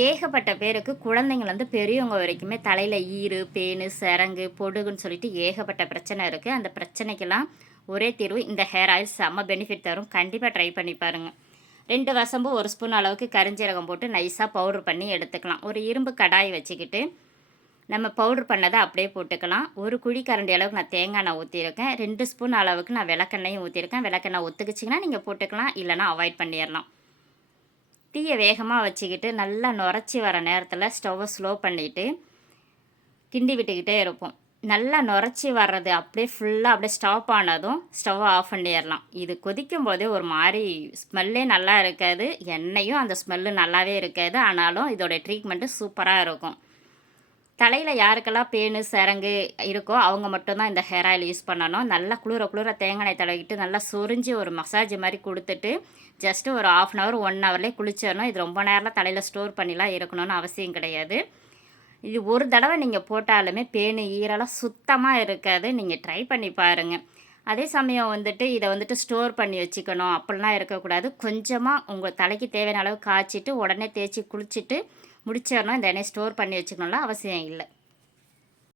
ஏகப்பட்ட பேருக்கு குழந்தைங்கள்லேருந்து பெரியவங்க வரைக்குமே தலையில் ஈறு பேனு சரங்கு பொடுகுன்னு சொல்லிட்டு ஏகப்பட்ட பிரச்சனை இருக்குது அந்த பிரச்சனைக்கெல்லாம் ஒரே தீர்வு இந்த ஹேர் ஆயில் செம்ம பெனிஃபிட் தரும். கண்டிப்பாக ட்ரை பண்ணி பாருங்கள் ரெண்டு வசம்பு ஒரு ஸ்பூன் அளவுக்கு கரிஞ்சீரகம் போட்டு நைஸாக பவுட்ரு பண்ணி எடுத்துக்கலாம். ஒரு இரும்பு கடாய் வச்சுக்கிட்டு நம்ம பவுட்ரு பண்ணதை அப்படியே போட்டுக்கலாம். ஒரு குழி கரண்டி அளவுக்கு நான் தேங்காய் எண்ணெய் ஊற்றிருக்கேன் ரெண்டு ஸ்பூன் அளவுக்கு நான் விளக்கெண்ணையும் ஊற்றிருக்கேன் விளக்கெண்ணெய் ஒத்துக்குச்சிங்கன்னா நீங்கள் போட்டுக்கலாம். இல்லைனா அவாய்ட் பண்ணிடலாம். தீயை வேகமாக வச்சுக்கிட்டு நல்லா நுரைச்சி வர நேரத்தில் ஸ்டவ்வை ஸ்லோ பண்ணிவிட்டு கிண்டி விட்டுக்கிட்டே இருப்போம். நல்லா நுரைச்சி வர்றது அப்படியே ஃபுல்லாக அப்படியே ஸ்டாப் ஆனதும் ஸ்டவ்வை ஆஃப் பண்ணிடலாம். இது கொதிக்கும் போதே ஒரு மாதிரி ஸ்மெல்லே நல்லா இருக்காது. எண்ணெயும் அந்த ஸ்மெல்லு நல்லாவே இருக்காது. ஆனாலும் இதோடைய ட்ரீட்மெண்ட்டு சூப்பராக இருக்கும். தலையில் யாருக்கெல்லாம் பேனு சரங்கு இருக்கோ அவங்க மட்டும்தான் இந்த ஹேர் ஆயில் யூஸ் பண்ணணும். நல்லா குளிர குளிர தேங்காய் தடவிக்கிட்டு நல்லா சொரிஞ்சு ஒரு மசாஜ் மாதிரி கொடுத்துட்டு ஜஸ்ட்டு ஒரு ஆஃப் அன் ஹவர் ஒன் ஹவர்லேயே குளிச்சிடணும். இது ரொம்ப நேரம் தலையில் ஸ்டோர் பண்ணிலாம் இருக்கணும்னு அவசியம் கிடையாது. இது ஒரு தடவை நீங்கள் போட்டாலுமே பேனு ஈரெல்லாம் சுத்தமாக இருக்காது. நீங்கள் ட்ரை பண்ணி பாருங்கள் அதே சமயம் வந்துட்டு இதை வந்துட்டு ஸ்டோர் பண்ணி வச்சுக்கணும். அப்படிலாம் இருக்கக்கூடாது. கொஞ்சமாக உங்கள் தலைக்கு தேவையான அளவு காய்ச்சிட்டு உடனே தேய்ச்சி குளிச்சுட்டு முடிச்சிடணும். இந்த எண்ணெய் ஸ்டோர் பண்ணி வச்சுக்கணும்லாம் அவசியம் இல்லை.